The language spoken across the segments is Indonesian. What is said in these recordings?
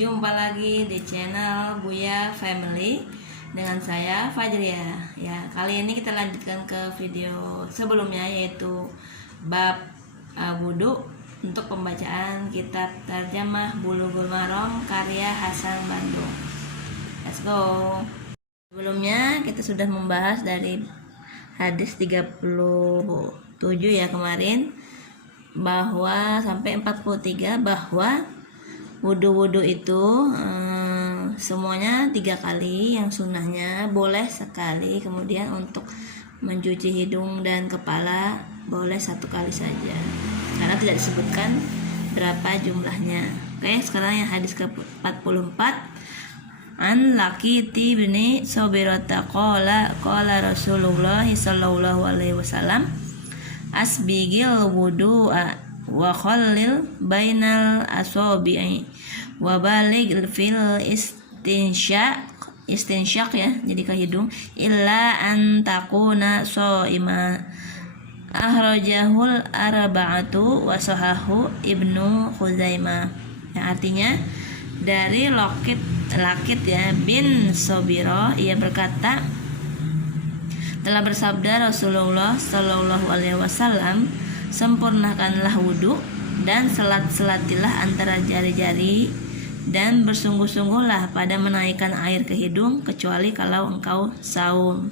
Jumpa lagi di channel Buya Family dengan saya Fajria. Ya, kali ini kita lanjutkan ke video sebelumnya, yaitu bab wudhu untuk pembacaan kitab Tarjamah Bulughul Maram karya Hasan Bandung. Let's go. Sebelumnya kita sudah membahas dari hadis 37 ya kemarin, bahwa sampai 43 bahwa wudhu itu semuanya 3 kali, yang sunnahnya boleh sekali, kemudian untuk mencuci hidung dan kepala boleh 1 kali saja karena tidak disebutkan berapa jumlahnya. Oke, sekarang yang hadis ke-44, an Laqiti bin Sabirata qala Rasulullah sallallahu alaihi wasallam asbigil wudu'a wa khallil bainal asabi'i wa baligh fil istinsyaq ya, jadi ke hidung, illa an takuna shaima, akhrajahul arba'atu wa sahahu Ibnu Khuzaimah. Yang artinya dari Laqit ya bin Sabirah, ia berkata, telah bersabda Rasulullah sallallahu alaihi wasallam, sempurnakanlah wudhu dan selat-selatilah antara jari-jari, dan bersungguh-sungguhlah pada menaikkan air ke hidung, kecuali kalau engkau saum.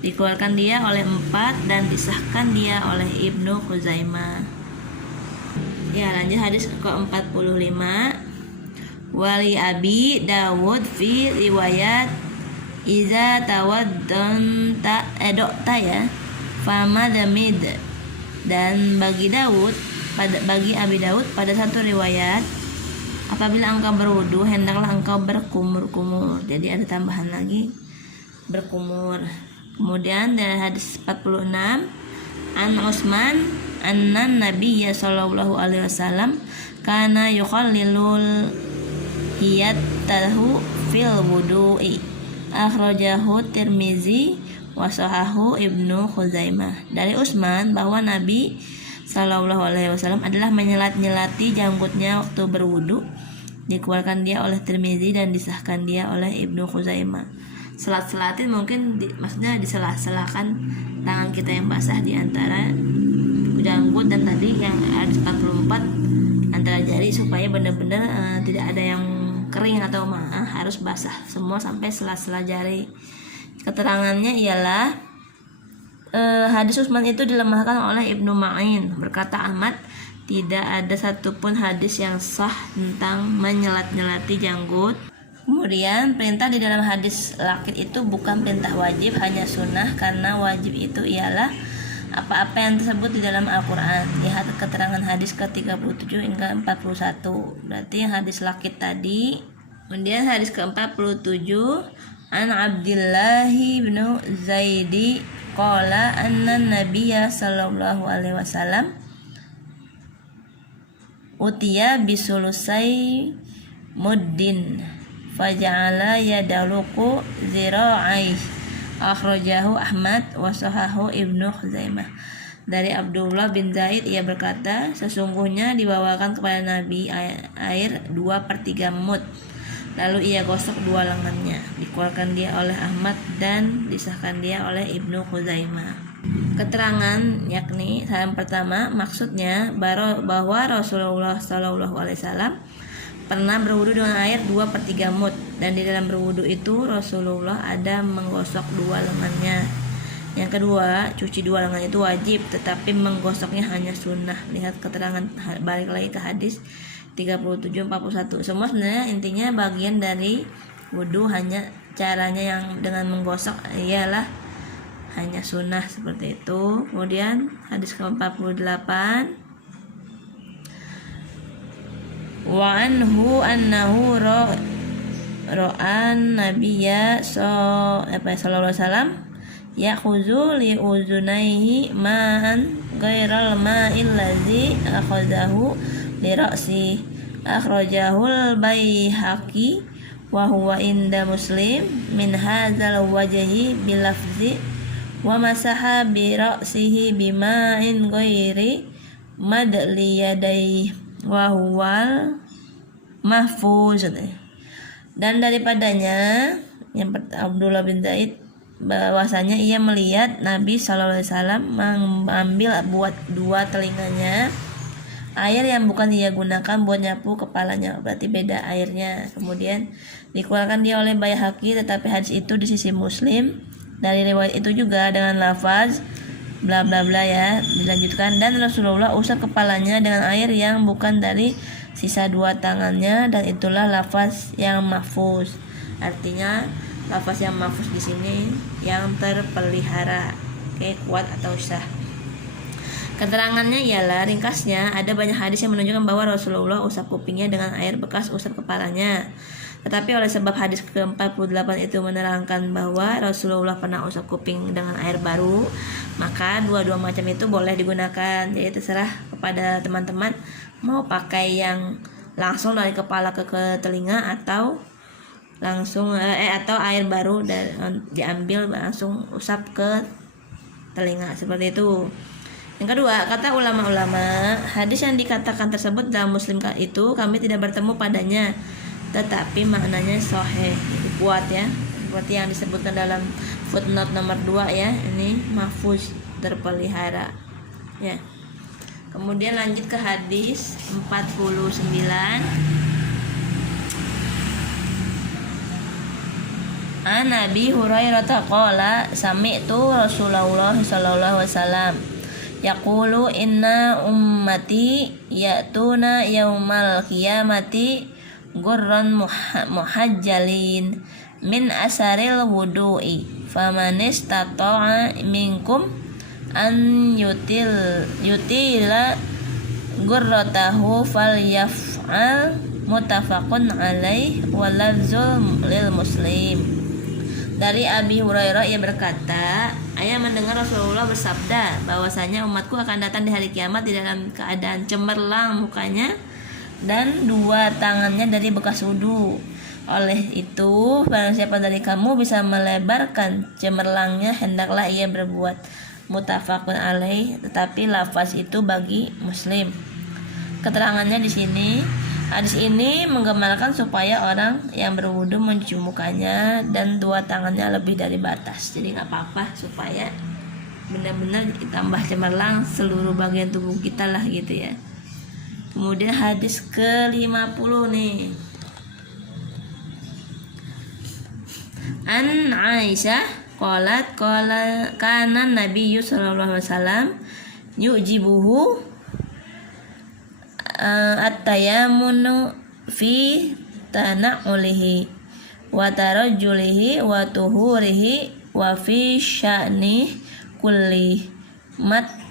Dikeluarkan dia oleh 4 dan disahkan dia oleh Ibnu Khuzaimah. Ya, lanjut hadis ke-45. Wali Abi Dawud fi riwayat iza tawaddanta edokta ya famadamid, dan bagi Abi Daud pada satu riwayat, apabila engkau berwudu hendaklah engkau berkumur-kumur. Jadi ada tambahan lagi, berkumur. Kemudian dari hadis 46, an Utsman annan Nabiyya sallallahu alaihi wasallam kana yukhallilul hiyatahu fil wudu'i, akhrajahu Tirmizi wa sahahu Ibnu Khuzaimah. Dari Utsman bahwa Nabi sallallahu alaihi wasallam adalah menyelat-nyelati janggutnya waktu berwudu, dikeluarkan dia oleh Tirmizi dan disahkan dia oleh Ibnu Khuzaimah. Selat-selatin mungkin maksudnya diselah-selahkan tangan kita yang basah di antara janggut dan tadi yang ada 44 antara jari, supaya benar-benar tidak ada yang kering atau harus basah semua sampai sela-sela jari. Keterangannya ialah hadis Utsman itu dilemahkan oleh Ibnu Ma'in. Berkata Ahmad, tidak ada satupun hadis yang sah tentang menyelat-nyelati janggut. Kemudian perintah di dalam hadis Laqit itu bukan perintah wajib, hanya sunnah, karena wajib itu ialah apa-apa yang tersebut di dalam Al-Quran. Lihat keterangan hadis ke-37 hingga 41, berarti yang hadis Laqit tadi. Kemudian hadis ke-47, an Abdillahi bin Zaidi qala anna Nabiyya sallallahu alaihi wasallam utiya bisulusai muddin faja'ala yadaluku zira'ai, akhrajahu Ahmad wa sahahu Ibnu Khuzaimah. Dari Abdullah bin Zaid, ia berkata, sesungguhnya dibawakan kepada Nabi air 2/3 mud, lalu ia gosok 2 lengannya, dikeluarkan dia oleh Ahmad dan disahkan dia oleh Ibnu Khuzaimah. Keterangan yakni yang pertama, maksudnya bahwa Rasulullah sallallahu alaihi wasallam pernah berwudu dengan air 2/3 mud, dan di dalam berwudu itu Rasulullah ada menggosok 2 lengannya. Yang kedua, cuci 2 lengan itu wajib, tetapi menggosoknya hanya sunnah. Lihat keterangan, balik lagi ke hadis 37-41. Semua sebenarnya intinya bagian dari wudu, hanya caranya yang dengan menggosok ialah hanya sunnah seperti itu. Kemudian hadis ke-48, wa anhu annahu ra'an nabiyya sallallahu alaihi wasallam ya'khudhu li uzunaihi ma'an ghairal ma'il ladzi akhadhahu li ra'si, akhrajahul Baihaqi wa huwa inda Muslim min hadzal wajhi bilafzi wa masaha bi ra'sihi bima'in ghairi madli yadayhi wa huwal mahfuz. Dan daripadanya yang Abdullah bin Zaid bahwasanya ia melihat Nabi Shallallahu Alaihi Wasallam mengambil buat dua telinganya air yang bukan ia gunakan buat nyapu kepalanya, berarti beda airnya. Kemudian dikeluarkan dia oleh Baihaqi, tetapi hadis itu di sisi Muslim dari riwayat itu juga dengan lafaz bla bla bla ya, dilanjutkan, dan Rasulullah usap kepalanya dengan air yang bukan dari sisa dua tangannya, dan itulah lafaz yang mahfuz. Artinya lafaz yang mahfuz di sini yang terpelihara, kuat atau sah. Keterangannya ialah, ringkasnya, ada banyak hadis yang menunjukkan bahwa Rasulullah usap kupingnya dengan air bekas usap kepalanya. Tetapi oleh sebab hadis ke-48 itu menerangkan bahwa Rasulullah pernah usap kuping dengan air baru, maka dua-dua macam itu boleh digunakan. Jadi terserah kepada teman-teman mau pakai yang langsung dari kepala ke telinga atau langsung atau air baru dan diambil langsung usap ke telinga, seperti itu. Yang kedua, kata ulama-ulama, hadis yang dikatakan tersebut dalam Muslim itu kami tidak bertemu padanya, tetapi maknanya sahih, itu kuat ya, seperti yang disebutkan dalam footnote nomor 2 ya, ini mahfuz, terpelihara ya. Kemudian lanjut ke hadis 49. An Nabi Hurairah qala sami'tu Rasulullah sallallahu alaihi wasallam yaqulu inna ummati ya'tuna yaumal qiyamati gurran muhajjalin min asaril wudu'i faman istata'a minkum an yutila gurratahu falyaf'al, muttafaqun alaih wa lafzul lil muslim. Dari Abi Hurairah ia berkata, ayah mendengar Rasulullah bersabda bahwasanya umatku akan datang di hari kiamat di dalam keadaan cemerlang mukanya dan dua tangannya dari bekas wudu. Oleh itu, barang siapa dari kamu bisa melebarkan cemerlangnya, hendaklah ia berbuat. Muttafaqun alaih, tetapi lafaz itu bagi Muslim. Keterangannya di sini, hadis ini menggambarkan supaya orang yang berwudu mencuci mukanya dan dua tangannya lebih dari batas. Jadi nggak apa-apa, supaya benar-benar ditambah cemerlang seluruh bagian tubuh kita lah gitu ya. Kemudian hadis ke-50 nih. An Aisyah qalat qala kana Nabi sallallahu alaihi wasallam yujibuhu at-tayammunu fi tana'ulihi wa tarajjulihi wa tuhurihi wa fi sya'ni kulli,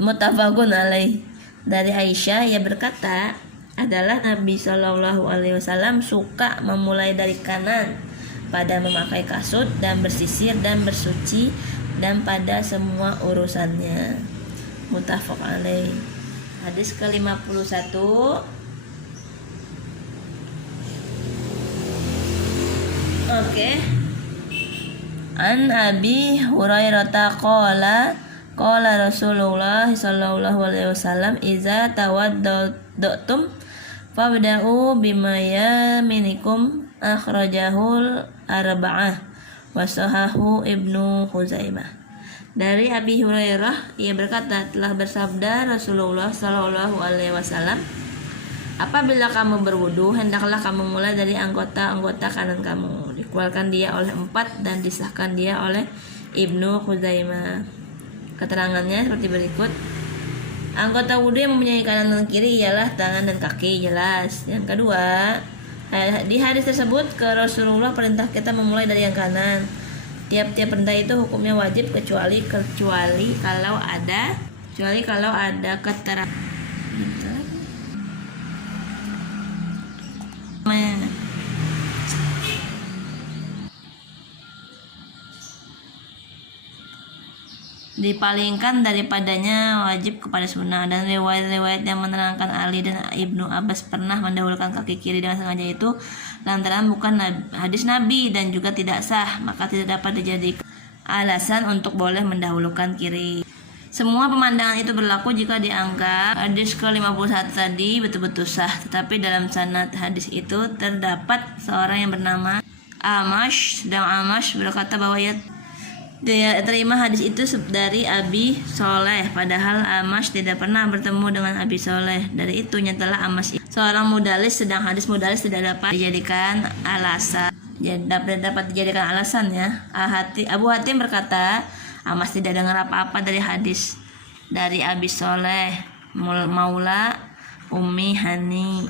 muttafaqun alaih. Dari Aisyah ia berkata, adalah Nabi Shallallahu Alaihi Wasallam suka memulai dari kanan pada memakai kasut dan bersisir dan bersuci dan pada semua urusannya. Muttafaq alaih. Hadis ke-51. Oke. An Abi Hurairah qala qala Rasulullah sallallahu alaihi wasallam iza tawaddatum fabda'u bima yaminikum, akhrajahul arba'ah wa sahahu Ibnu Khuzaimah. Dari Abi Hurairah ia berkata, telah bersabda Rasulullah sallallahu alaihi wasallam, apabila kamu berwudu hendaklah kamu mulai dari anggota-anggota kanan kamu. Dikeluarkan dia oleh 4 dan disahkan dia oleh Ibnu Khuzaimah. Keterangannya seperti berikut. Anggota wudu yang mempunyai kanan dan kiri ialah tangan dan kaki, jelas. Yang kedua, di hadis tersebut ke Rasulullah perintah kita memulai dari yang kanan. Tiap-tiap perintah itu hukumnya wajib kecuali kalau ada keterangan. Dipalingkan daripadanya wajib kepada sunnah. Dan riwayat-riwayat yang menerangkan Ali dan Ibnu Abbas pernah mendahulukan kaki kiri dengan sengaja itu lantaran bukan hadis Nabi dan juga tidak sah, maka tidak dapat dijadikan alasan untuk boleh mendahulukan kiri. Semua pemandangan itu berlaku jika dianggap hadis ke-51 tadi betul-betul sah, tetapi dalam sanad hadis itu terdapat seorang yang bernama Amash, sedang Amash berkata bahwa dia terima hadis itu dari Abi Soleh, padahal Amash tidak pernah bertemu dengan Abi Soleh. Dari itu nyatalah Amash seorang mudalis, sedang hadis mudalis tidak dapat dijadikan alasan. Dapat dijadikan alasan ya. Abu Hatim berkata, Amas tidak dengar apa-apa dari hadis dari Abi Soleh Maula Ummi Hani.